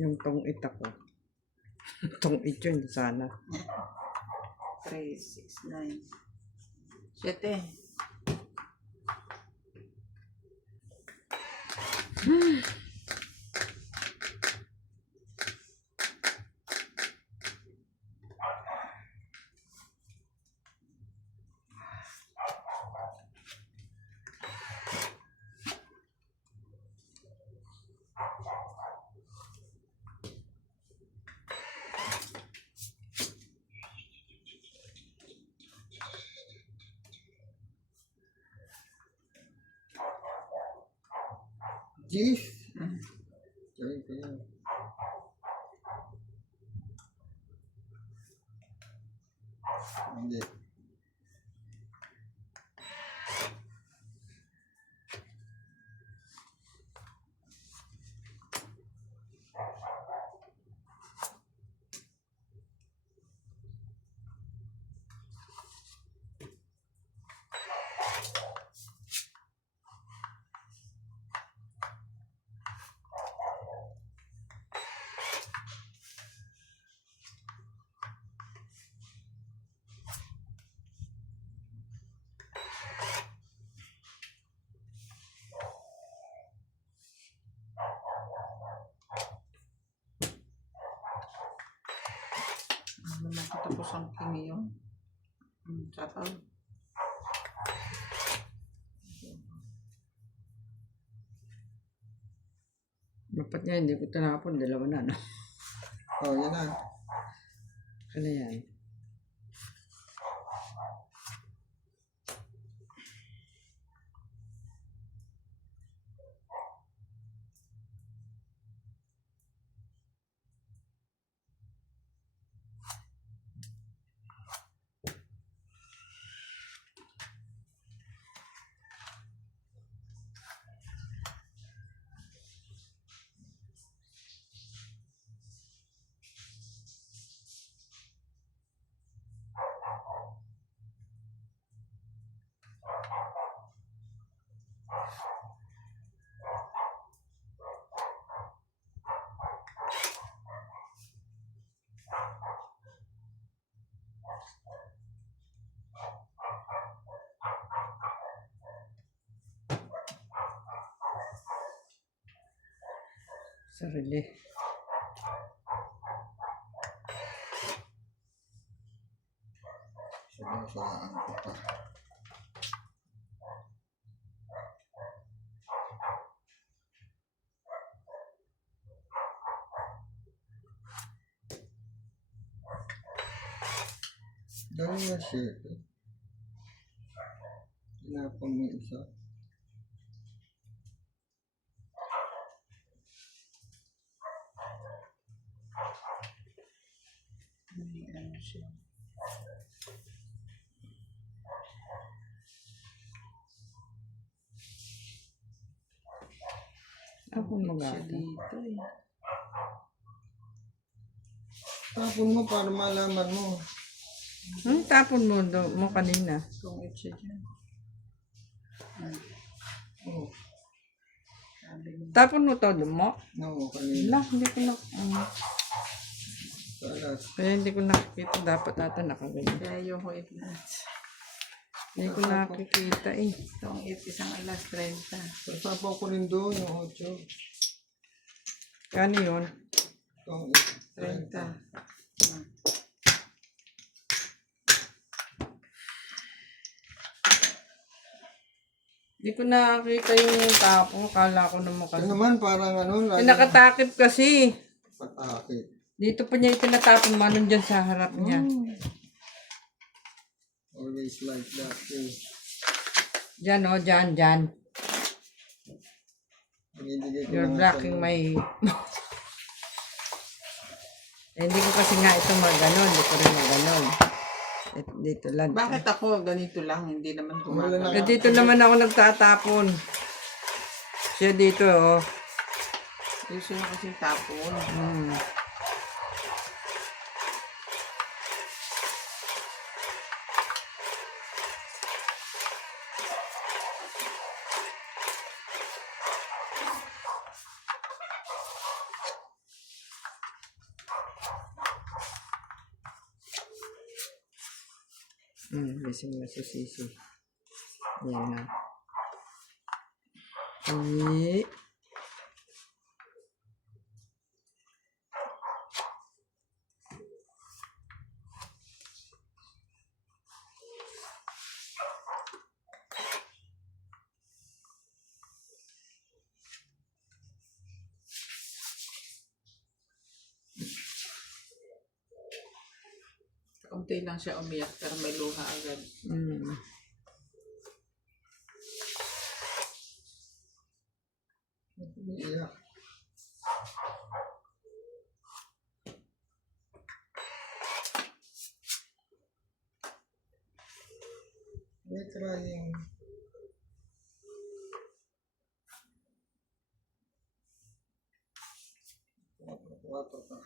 Yung tong-it ako. Tong-it yun sana. 3, 6, 9. 7. Jeez! Gawin ko yan. Hindi. Ano na katapos ang kimi yun? Tsaka. Dapat nga hindi ko tinapon. Dalawa na, no? Oh, yan na. Ano yan? Sarili. Sinasaan ko pa. Dami na shit. Tinapon mo isa. May ano siya. Ako Siya mag-ata. dito eh. Tapon mo para malaman mo. Tapon mo kanina. Tungit siya dyan. Oh, Sabi mo. Tapon mo todo mo? no, kanina. Wala, hindi ko na... Salas. Kaya hindi ko nakikita. Dapat ata nakaganyan. Kaya yung white nuts. Hindi ko nakikita eh. Tungit isang alas 30. Sasapaw ko rin doon yung 8. Kano yun? Itong 30. 30. Hindi ko nakikita yung tapo. Kala ko naman Ito kasi. naman parang ano, Eh, nakatakip kasi. patakit. Dito pa niya itinatapon manong dyan sa harap niya. Always like that. Eh. Dyan o, dyan. Binibigay ko You're lang blocking sa- my... Eh, hindi ko kasi nga ito maganon. Hindi ko rin maganon. Dito lang. Bakit ako ganito lang? Hindi naman gumagalaw. Eh, dito naman ako nagtatapon. Siya dito, oh. Gusto na kasi tapon. Gising na si Sisi. Yan na. Ay. Kaunti lang siya umiyak pero may luha agad. Iyak. May trying. Water pa.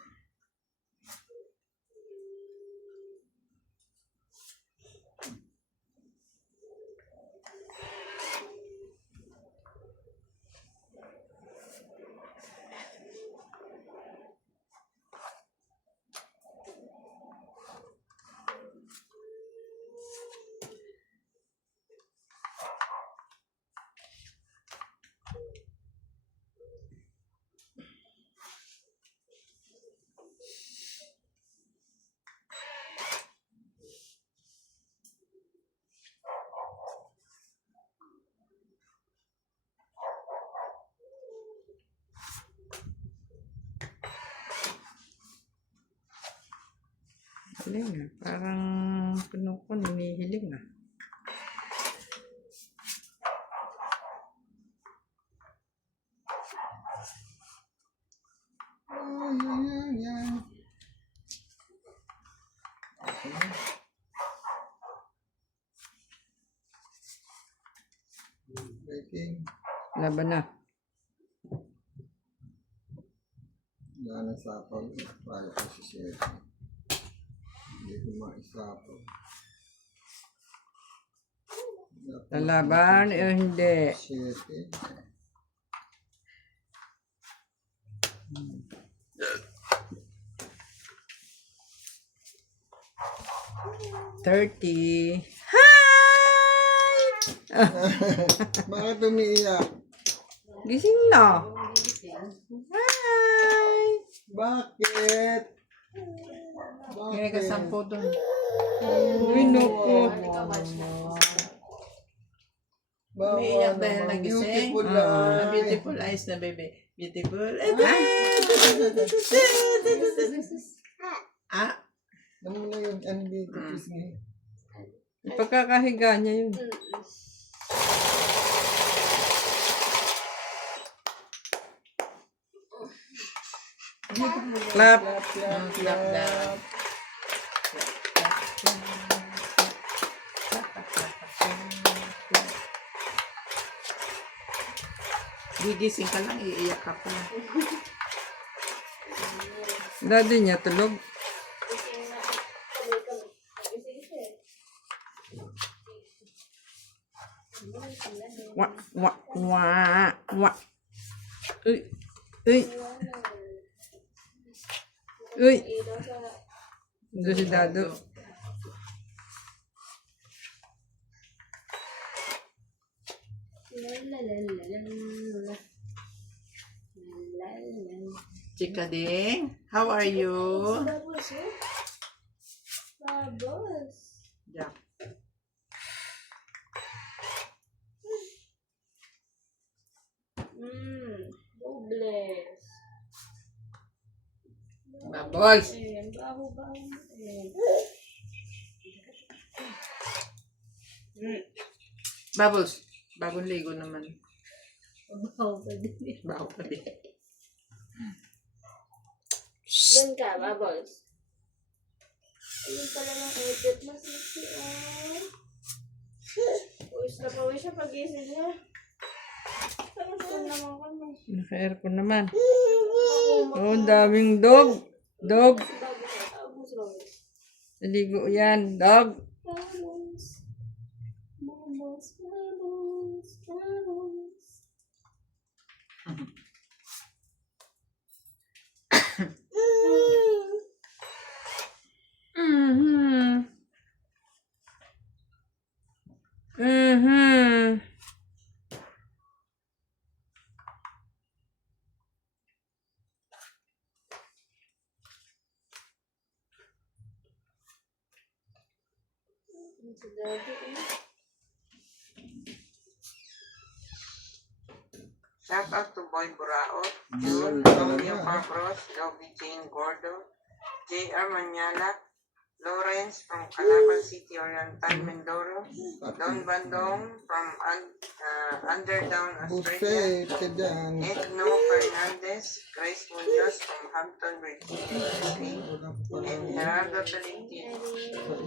Hiling na. Parang puno ko, ninihiling na. Breaking. Laban na. Wala na sapaw. Palo ko si Sir. Hindi ko maisapaw. Lalaban o hindi? Siyete. $30. Hi! Bakit umiiyak? Gising na. Hi! Bakit? Kaya ka 10 doon. Uy, naku. Umiiyak dahil nagising. Beautiful life. Beautiful eyes na baby. Beautiful. Ah. Ano na yun? Beautiful nga. Ipagkakahiga niya yun. Clap. Clap down. Gigising ka lang, iiyak ka pa. Daddy niya tulog. Wa, wa, wa, wa. Uy, uy. Uy. Ito si Dado. Chika Ding, how are you? Yeah. Bless. Bubbles. Baho-baho. Bubbles. Bagong ligo naman. Baho pa din. Baho pa din. Doon ka, Bubbles. Ayun pala ng edit na sexy, Uwis na pawis siya pag-isip niya. Tapos ko naman kami. Naka-aircon naman. Oh, ang daming dog. Dog. Bubbles. Naligo yan. Dog. Bubbles. Bubbles. Bubbles. Bubbles. Mhm. Sa daddy, Shout out to Boy Buraot, Yun, June, Romeo talaga. Fabros, Joby Jane Gordo, J.R. Manyala, Lawrence from Calapan City, Oriental, Mindoro, Don Bandong from Underdown, Australia, Buset ka dyan. Edno Fernandez, Grace Munoz from Hampton, Virginia, USA, Wala pa pala. and Gerardo Talenti.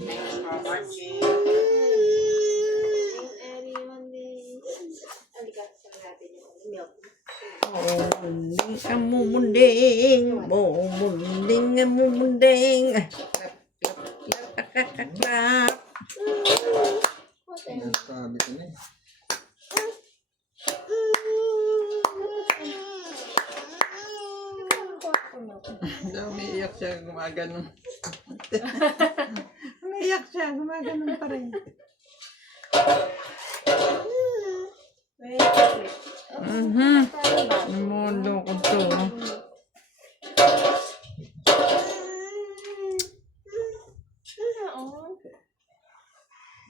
Thanks for watching. everyone is... Halika, sabi natin yung milk. Ang mumunding, mumunding, ang mumunding. Clap. Sinasabi ko na eh. Umiiyak siya, gumaganon. Umiiyak siya, gumaganon pa rin. Mundo ko to.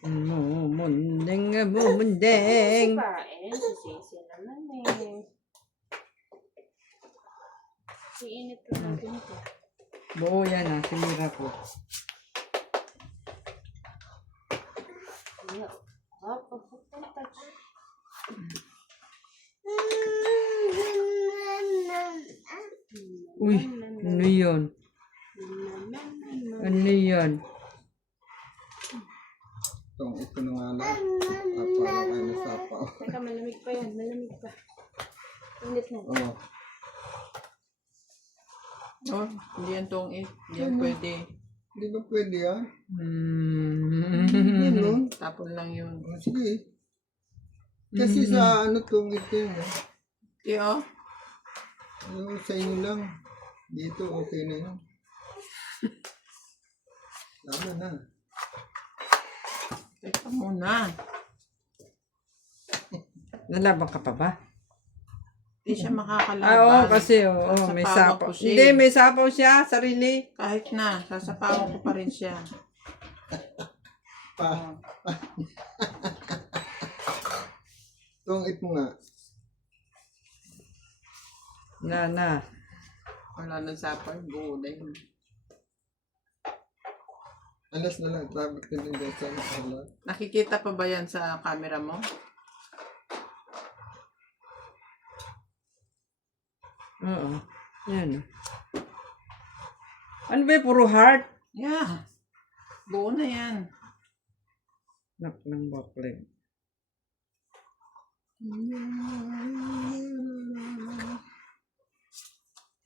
Mumunding, mumunding. Kain, sisisi naman eh. Siinit ko natin ito. Buo yan ah, sinira ko. Hop, hop, hop, touch. Uy, ano yun? Ano yun? Itong ito na nga lang. At parang kayo nasapaw. Teka, malamig pa yan. Malamig pa. Init na. Oo. Oh, hindi yan tong it. Hindi yan pwede. Hindi ba pwede yan? Mm. Ano? Tapon lang yun. Oh, sige. Kasi sa ano tong ito yun. Iyo. Yung sa inyo lang. Dito okay na yun. Tama na. Teka muna. Nalaban ka pa ba? Hindi siya makakalaban. Oo, kasi may Sasapawan sapaw. ko siya. Hindi, may sapaw siya, sarili. Kahit na, sasapawan ko pa rin siya. Pa. Tong it mo nga. Na. Wala nang sapaw, buo na yun. Alas na lang. Traffic na din dyan sa alas. Nakikita pa ba yan sa camera mo? Oo. Yan. Ano ba yung puro heart? Yeah. Buo na yan. Nak ng bakling.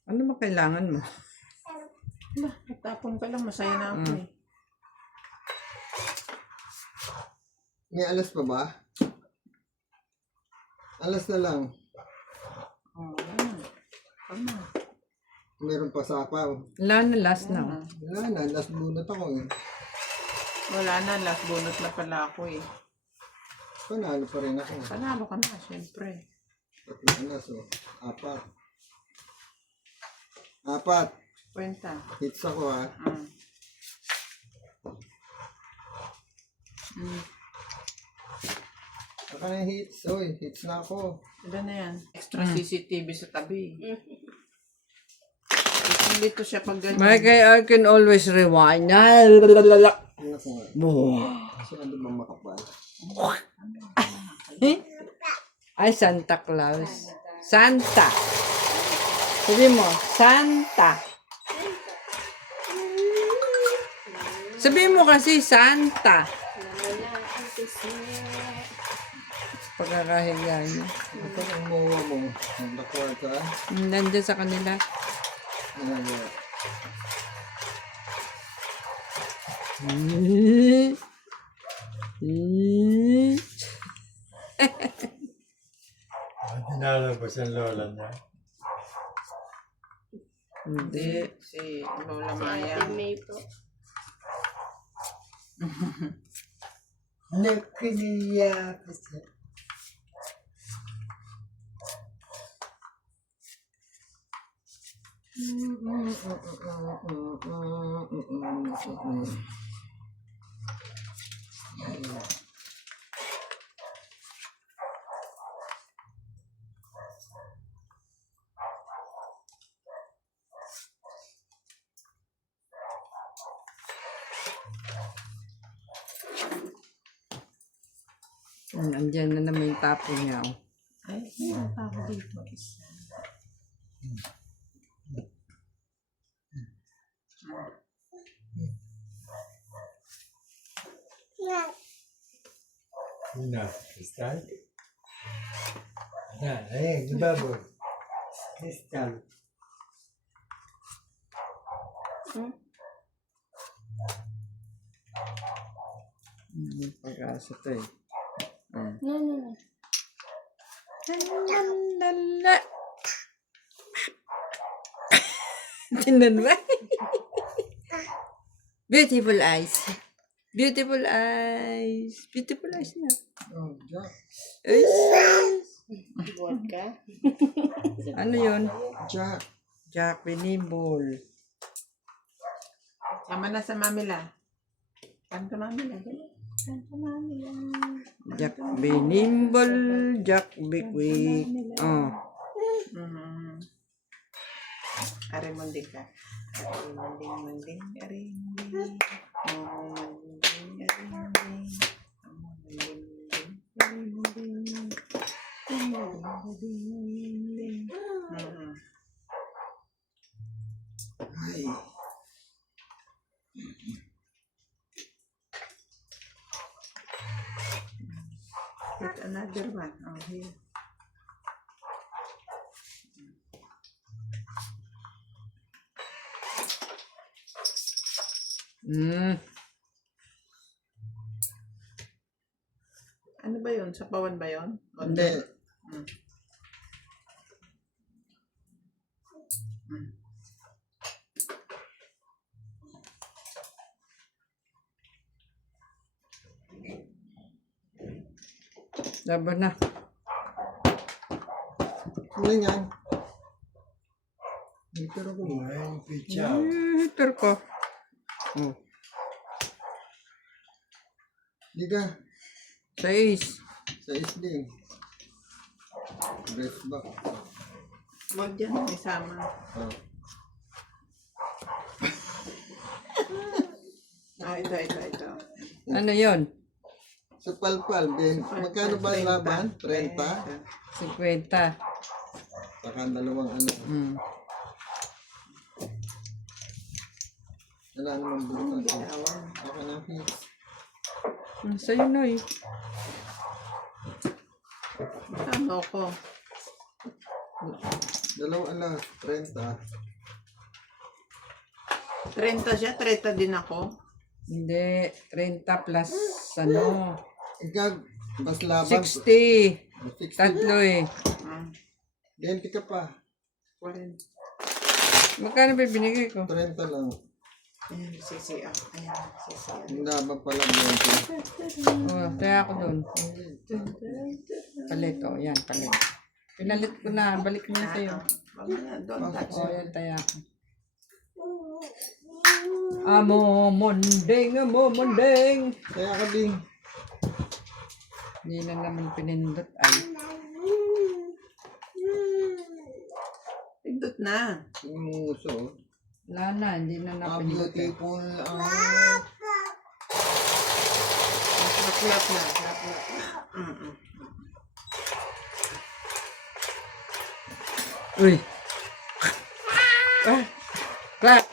Ano ba kailangan mo? Wala, tapon ka lang, masaya na ako eh. May alas pa ba? Alas na lang. Oh, wala na. Tama. Meron pa sapaw. Wala na, last na. Wala na. Last bunot ako eh. Wala na, last bonus na pala ako eh. Panalo pa rin ako. Panalo ka na, syempre. Tatlong alas oh. Apat. Kwenta. Hits ako ha. Saka na hits. Oy, hits na ako. Ilan na yan? Extra CCTV sa tabi. Dito siya pag ganyan. I can always rewind. Ano ko nga. Kasi ano bang makapal? Ay, Santa Claus. Santa. Sabi mo, Santa. Sabi mo kasi, Santa. Pagkakahiga niya. Ito ang muwa mo. Naglakwar ka. Nandiyan sa kanila. Naglakwar. Pinalabas ang lola niya. Hindi, si Lola Maya. May po. Nakiniya kasi. Andyan na naman yung tapo niya. Oh. Ay, mayroon pa ako dito. Isa. Na, kristal? Na, ayun, yung baboy. Kristal. Yung pag-asa to eh. No. Lala. Tingnan ba? Beautiful eyes. Beautiful eyes. Beautiful eyes na. Oh, Jack. Vodka. Ano yun? Jack. Jack Benimbol. Sama na sa mamila. Kanto mamila. Kanto mamila. Jack Benimbol. Jack Bikwik. Oh. Arimunding ka. Arimunding. Arimunding. Ay. Get another one. Oh, here. Ano ba yun? Sapawan ba yun? O Hindi. Laban na. Ano yan? Dito ako. Ayun, pichaw. Hitter ko. Oh. Di ka. 6. Sa isling. Dress back. Huwag dyan. May sama. Oh. Ito. Ano yun? Sa palpal, Ben. Magkano ba ang laban? 30? 50. Saka dalawang ano. Wala naman butas. Saka ng hits. Sa'yo na eh. Tama ko. Dalawang alas. 30. 30 siya. 30 din ako. Hindi. 30 plus ano. Ikaw, bas laban. 60. 60. Tatlo eh. 20 ka pa. 40. Magkano ba binigay ko? 30 lang. Ayan, CCR. Ayan, CCR. Ang laban pala 20. Oh, kaya ako doon. Palit oh. Yan, palit. Pinalit ko na. Balik ko na sa'yo. Mamaya, don't touch Oh, yan tayo ako. Amo mondeng. Kaya ka din. Hindi na naman pinindot ay. Pindot na. Yung uso. Wala na, hindi na napindot eh. Beautiful. Clap na. Uy! Clap!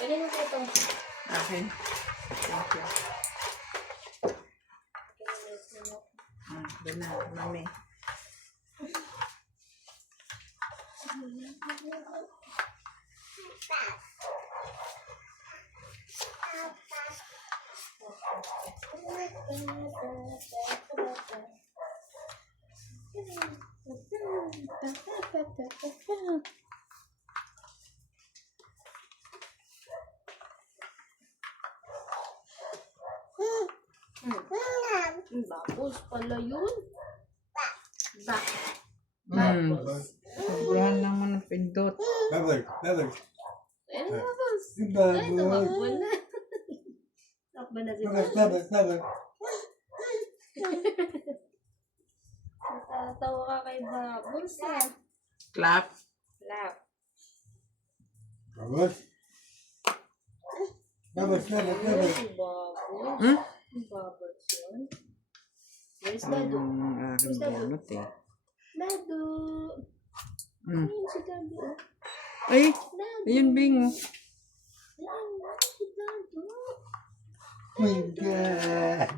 Pwede mo po ito. Akin. Thank you. Doon na, mami. Bapos pala yun. Sobrahan naman ang pindot. Baboy. Ano bapos? Yung Ay, baboy. tumakbo na. Takbo na si Baboy. Natatawa ka kay Bubbles ah. Clap. Lap. Bubbles? Bubbles, bubbles, bubbles. Si Bubbles. Hmm? Si Bubbles yun. Where's Dadu? Ang aking bunot eh. Dadu. Hmm. Ayun si Dadu. oh. Ay, Dadu. ayun Bing. Ayun si Dadu. Oh my God.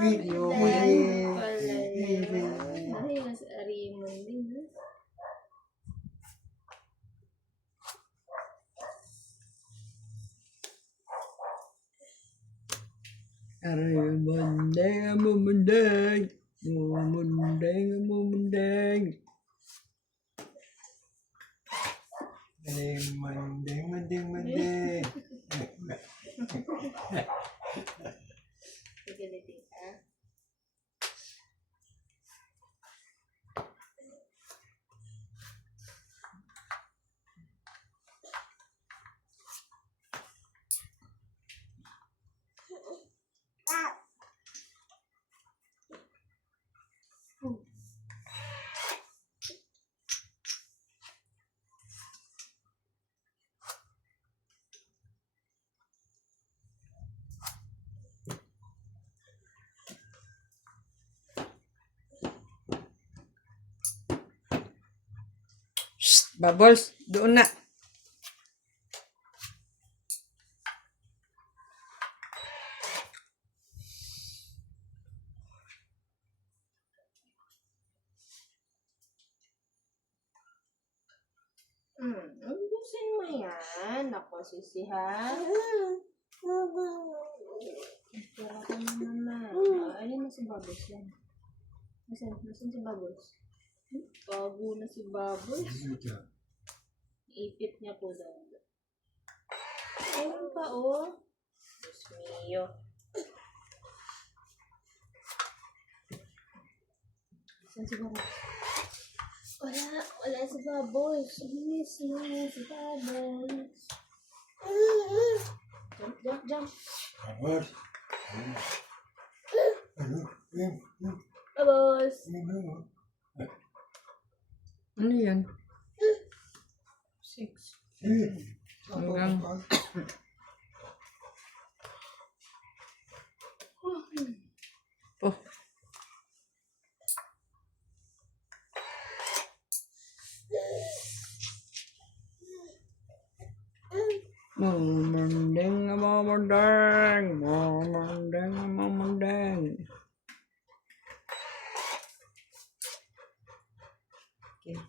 Video mo Dadu eh. pala yun. Ay, mas Arimon din. Aray, mundeng, mundeng. Mundeng, mundeng. Mandeng, mandeng, mandeng. Pagalitin ka. Bubbles, doon na. Ubusin mo yan. Ako, sisihan. Tira ka na naman. Ayun na si Bubbles yan. Nasaan si Bubbles? Bago na si Bubbles. Ipit niya po daw. Ayun pa, oh. Diyos mio. Saan si Bubbles? Wala si Bubbles. Miss mo si Bubbles. Jump, jump. Bubbles. Ano? Bubbles. Ano yan? 6. Hanggang. Oh. Mamandeng, mamandeng, mamandeng, mamandeng. Okay.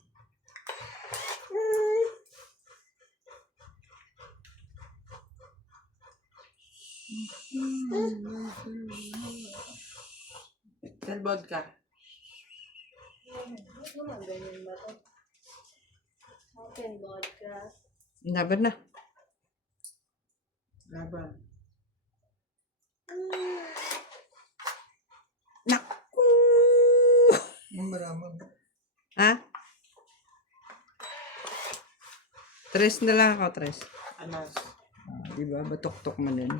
Saan vodka? Ganyan ba ito? Open vodka. Laban na. Laban. Naku! Maraming. Ha? 3 na lang ako, 3. Anas. Diba? Batok-tok mo din.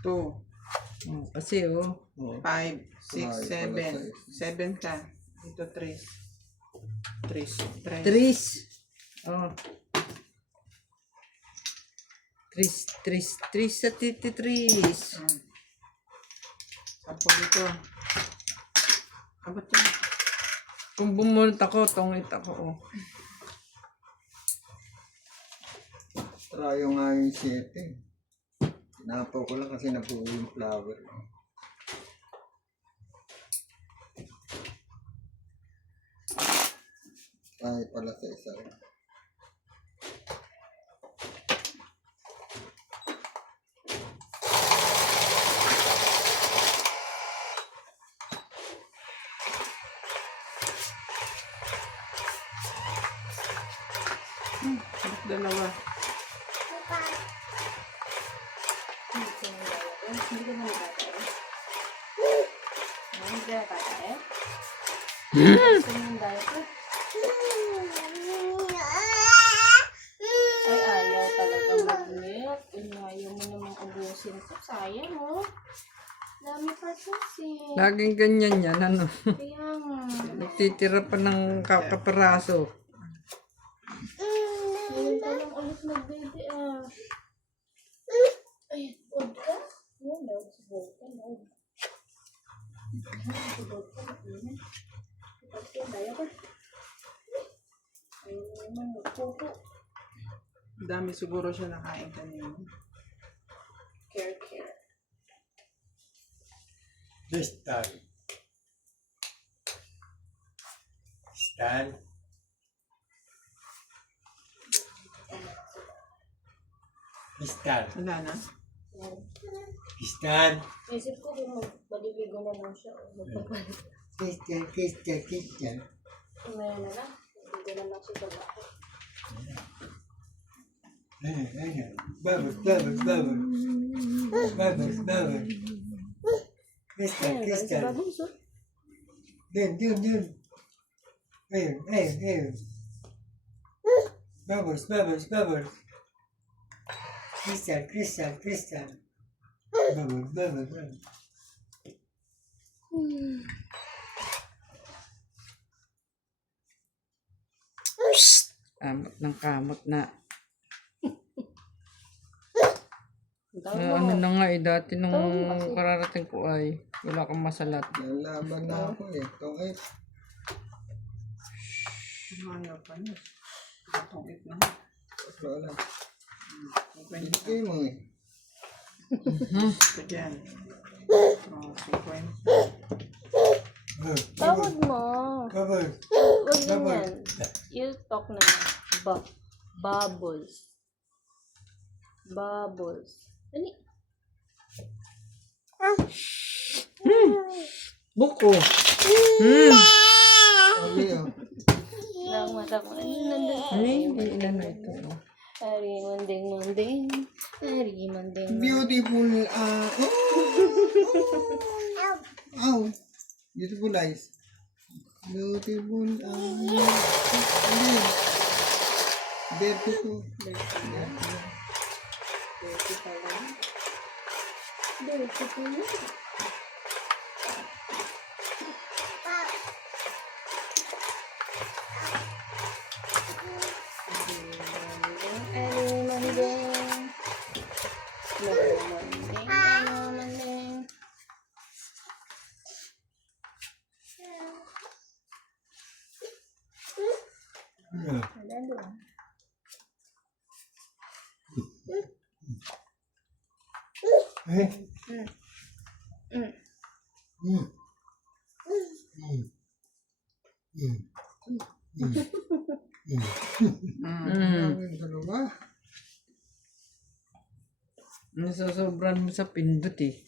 2, Oh, kasi oh. 5, 6, 7. 7 ka. Dito 3. 3. 3. Oh. 3 sa titi 3. 10 dito. Abot yan. Kung bumunot ako, tongit ako. Oh. Trayo nga yung 7. Tinapo ko lang kasi nabuo yung flower. Ay pala sa isa rin. Dalawa. Hindi ka na nagkakaya. Hindi ka nagkakaya. Gusto mo yung diaper? Ay, ayaw talaga mag-milk. Ayaw mo namang ubusin ito. Sayang, oh. Dami pa sisi. Laging ganyan yan, ano. Kaya nga. Nagtitira pa ng kakapiraso. Ngayon ka lang ulit nag-baby ah. Ay, huwag ka? Huwag daw, subok ka na. Subok ka na. Kapag ka, daya ka. Ayun naman, magpupo. Dami siguro siya nakain kanina. Care. Crystal. Crystal. Crystal. Wala na? Yan. Crystal. Isip ko kung magbalibigo na lang siya. O magpapalit. Crystal. Ngayon na lang. Hindi na lang siya sa bahay. Ayan. Bubbles. Crystal. Ayun, galing sa babos oh. Dun. Ayun. Bubbles. Crystal. Bubbles. Kamot na. Tama. Ano na nga dati nung Tama kasi. kararating ko ay wala kang masalat. Lalaban na ako eh. Itong eh. Ano pa na? Itong it na. Wala. Okay. Binigay mo eh. Ito dyan. Oh, 50. Tawag mo. Bubbles. Huwag ganyan. You talk na. Bubbles. Dali. Buko. Okay oh. Lang mata ko. Nandun. Ay, ilan na ito. Ari, manding. Beautiful. Ow. Beautiful eyes. Beautiful. Hindi. Dirty to. Ari, manding. Nandun. Dalawa. Nasasobran mo sa pindot eh.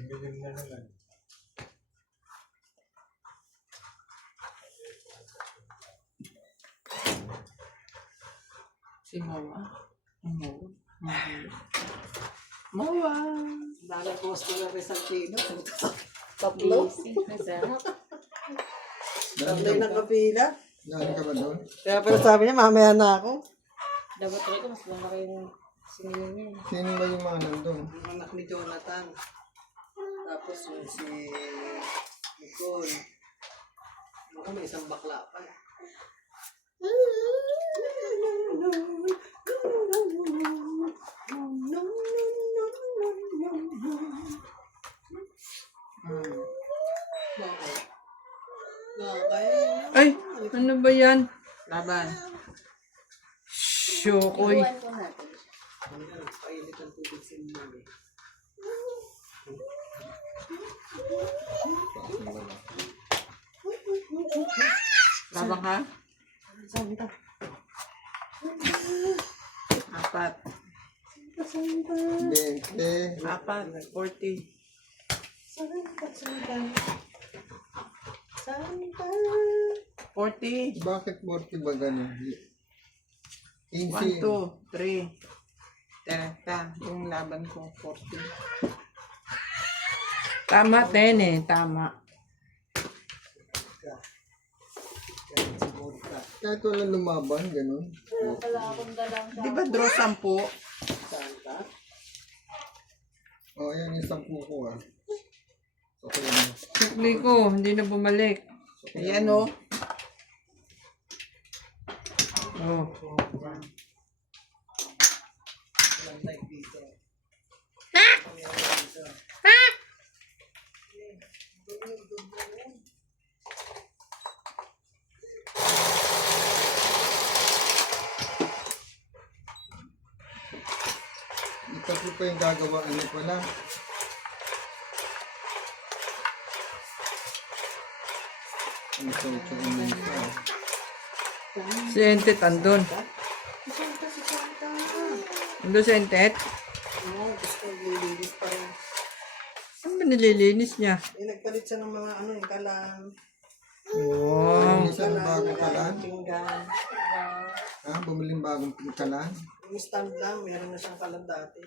Bilim na naman. Si Moa. Moa. Dahil post ko na rin sa pino. Tatlo? Masarap. Tatlo yung nakapila. Daan ka ba doon? Kaya pero sabi niya, mamaya na ako. Dapat talaga mas malaki yung sinilin niya. Sino ba yung mga nandun? Ang anak ni Jonathan. Tapos yung si Nicole. Ako may isang bakla pa. Bakit? Ay, ano ba yan? Laban. Syokoy. Iwan po natin. Painit ang tubig si Mami. Laban ka? Apat. 20. Apat. 40. Santa. 40. Bakit 40 ba ganun? 1, 2, 3. 30. Yung laban ko, 40. Tama, Tene. Tama. Kaya si vodka. Kahit wala lumaban, ganun. Wala pala akong dalang Di ba draw 10? Saan ka? Oh, yan yung 10 ko ah. Okay na. Sukli ko, hindi na bumalik. Ayan o. Oh. Walang type dito. Ito ko pa yung gagawa. Ano pala? Ano sa ito? Ano ito? Si Entet andun. Andun si Entet? Oo, gusto ko lilinis pa rin. Saan ba nililinis niya? Eh, nagpalit siya ng mga ano, yung kalan. Wow. Isang bagong kalan? Pinggan. Ha? Bumiling bagong kalan? Yung stand lang, meron na siyang kalan dati.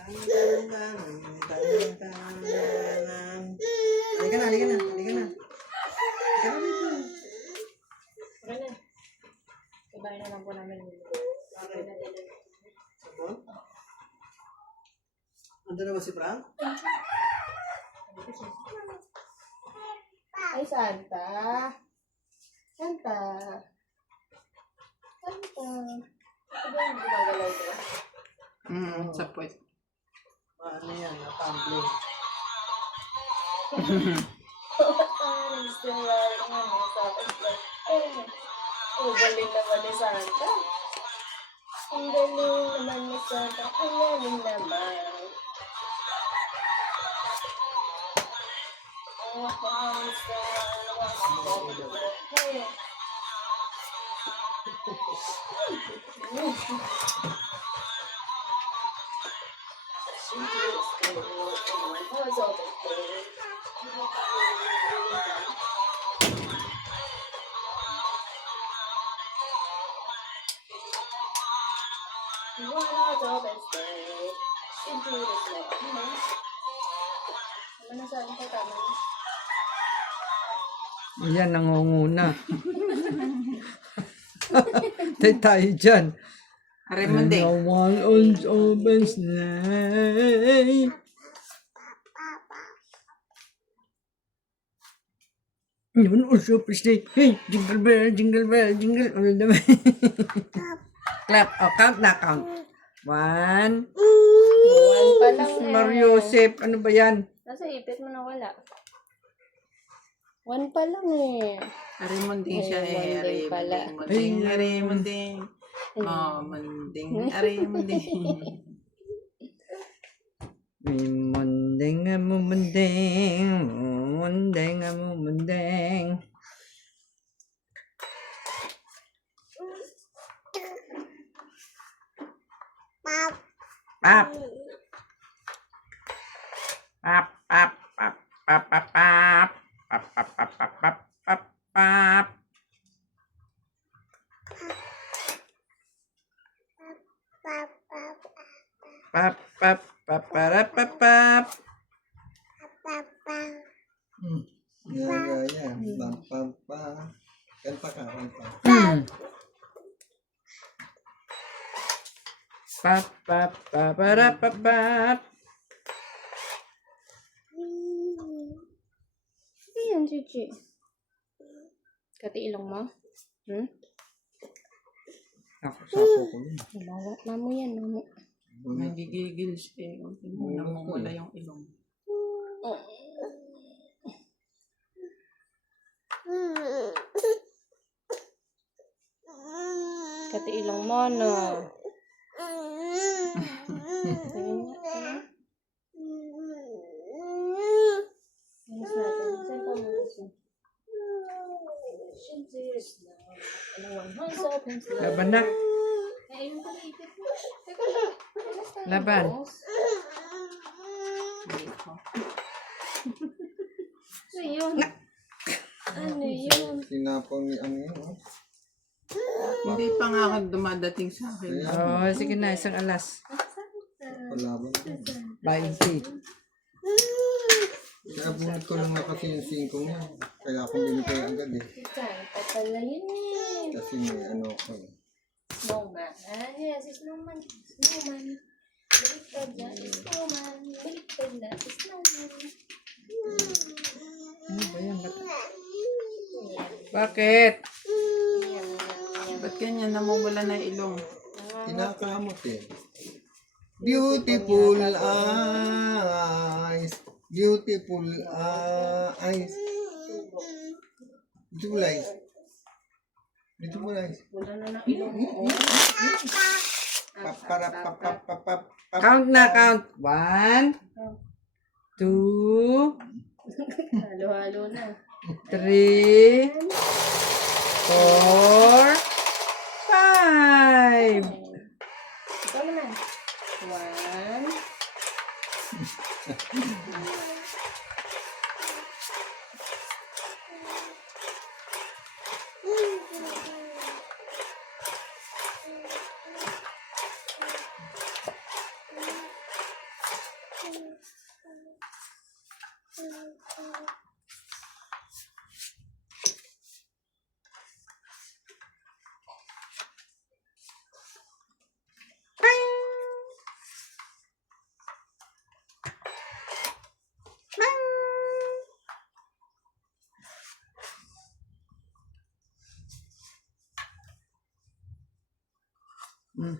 Halika na, halika na. Halika na dito. Ano na? Sabay na lang po namin. Okay. Sabon? Ando na ba si Frank? Ay, Santa. Santa. Santa. Ano yung gumagalaw ko? Sa puwet. Ano yan, na-tumbling. Ang galing naman ni Santa. Ang galing naman ni Santa. Ang galing naman. Ayan, nangunguna. Tay tayo dyan. Arimunding. No one opens night. Yun, also, stay. Hey, jingle bell, jingle bell, jingle all the way. Clap. Oh, count na, count. 1. One pa lang Mario Joseph, ano ba yan? Nasa ipit mo na wala. One pa lang eh. Arimunding siya eh. Arimunding pala. Arimunding. Arimunding. Mamunding. Arimunding. Mundeng, mundeng, mundeng, mundeng. Pap. Pap, pap, pap, pap, pap, pap. Pap, pap, pap, pap, pap, pap, pap. Pap, pap, pap, para, pap, pap. Gaya. Bam, pam, pa. Kanta ka, kanta. Pap, pap, pap, para, pap, pap. Ayan, Gigi. Kati ilong mo? Ako, sapo ko yun. Mawa, mamo yan, mamo. Nagigigil siya eh. Namumula yung ilong. Kati ilong mo, no? Tingin nga, Ayos natin. Saan pa mo gusto? Laban na. Ayun pala ipit mo. Teka lang. Laban. Ano yun? Ano yun? Sinapaw ni ano yun, oh. Hindi pa nga ako dumadating sa akin. Oh, sige na, isang alas. Palaban ko. 20. Abunod ko lang na kasi yung 5 niya. Kaya ako binigay agad eh. Saan pa pala yun eh? Kasi may ano ko eh. Snowman. Ah, yes, snowman. Snowman. Baliktad na si snowman. Baliktad na si snowman. Ano ba yan? Yan. Bakit? Yan, yan. Ba't ganyan namumula na ilong? Kinakamot eh. Beautiful eyes. Beautiful eyes. Beautiful eyes. Beautiful eyes. Wala na ng ilong ko. Para pap. Count na, count. 1, 2, Halo-halo na. 3, 4, 5. Ikaw naman. 1. Mm.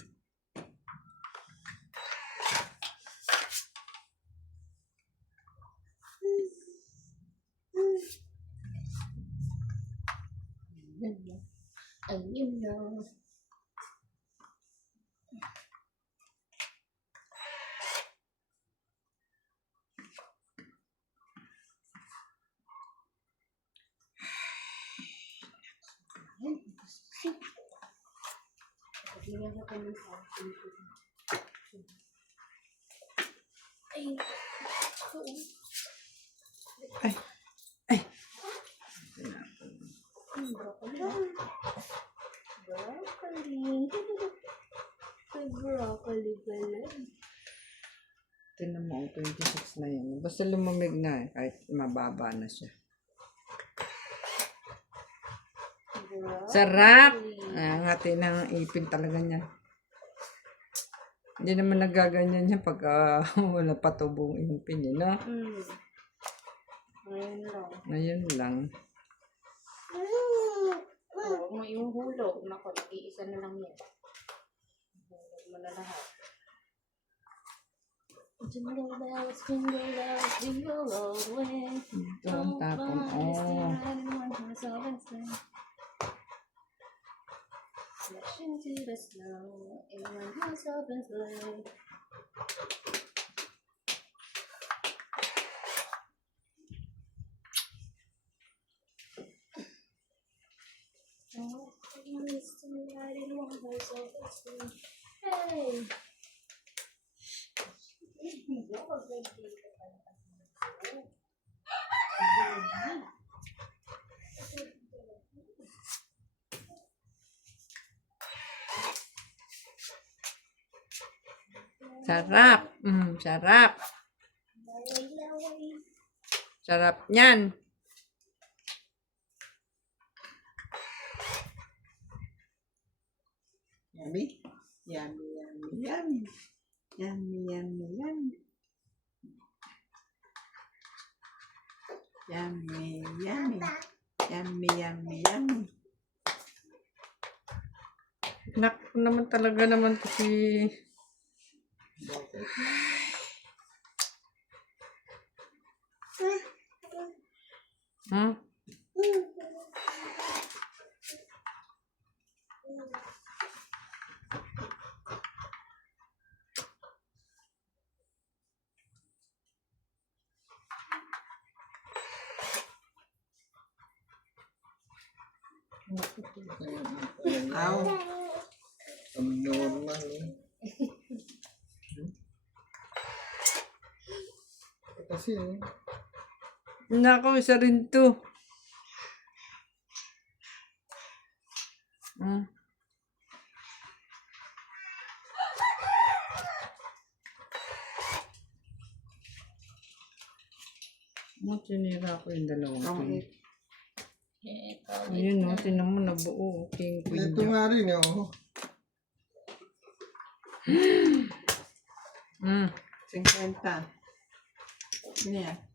Ayun na. Ay. Ay. Ay. Broccoli. Ay, broccoli pala. Tingnan mo, 26 na yun. Basta lumamig na eh, kahit mababa na siya. Sarap! Ang hati ng ipin talaga niya. Hindi naman nagaganyan niya pag wala patubong ipin niya, no? Ngayon lang. Ngayon lang. Huwag mo yung hulog. Naku, nag-iisa na lang yan. Hulog mo na lahat. Jingle bells, jingle all the way. Ito ang tapon. Oh. Flash into the snow, and one horse open sleigh. Oh, I'm listening, I didn't want horse open sleigh. Hey! Sarap. Sarap. Sarap niyan. Yummy? Yummy, yummy, yummy. Yummy, yummy, yummy. Yummy, yummy. Yummy, yummy, yummy. Naku naman talaga naman kasi. Bakit? Hmm? Ow. Abnormal eh. Kasi eh. Naku, isa rin to. Tinira ko yung dalawang Ang king. Ito. Ayun no, tinan mo nabuo. King, queen, Ito jack. nga rin, oh. 50. Ano yan?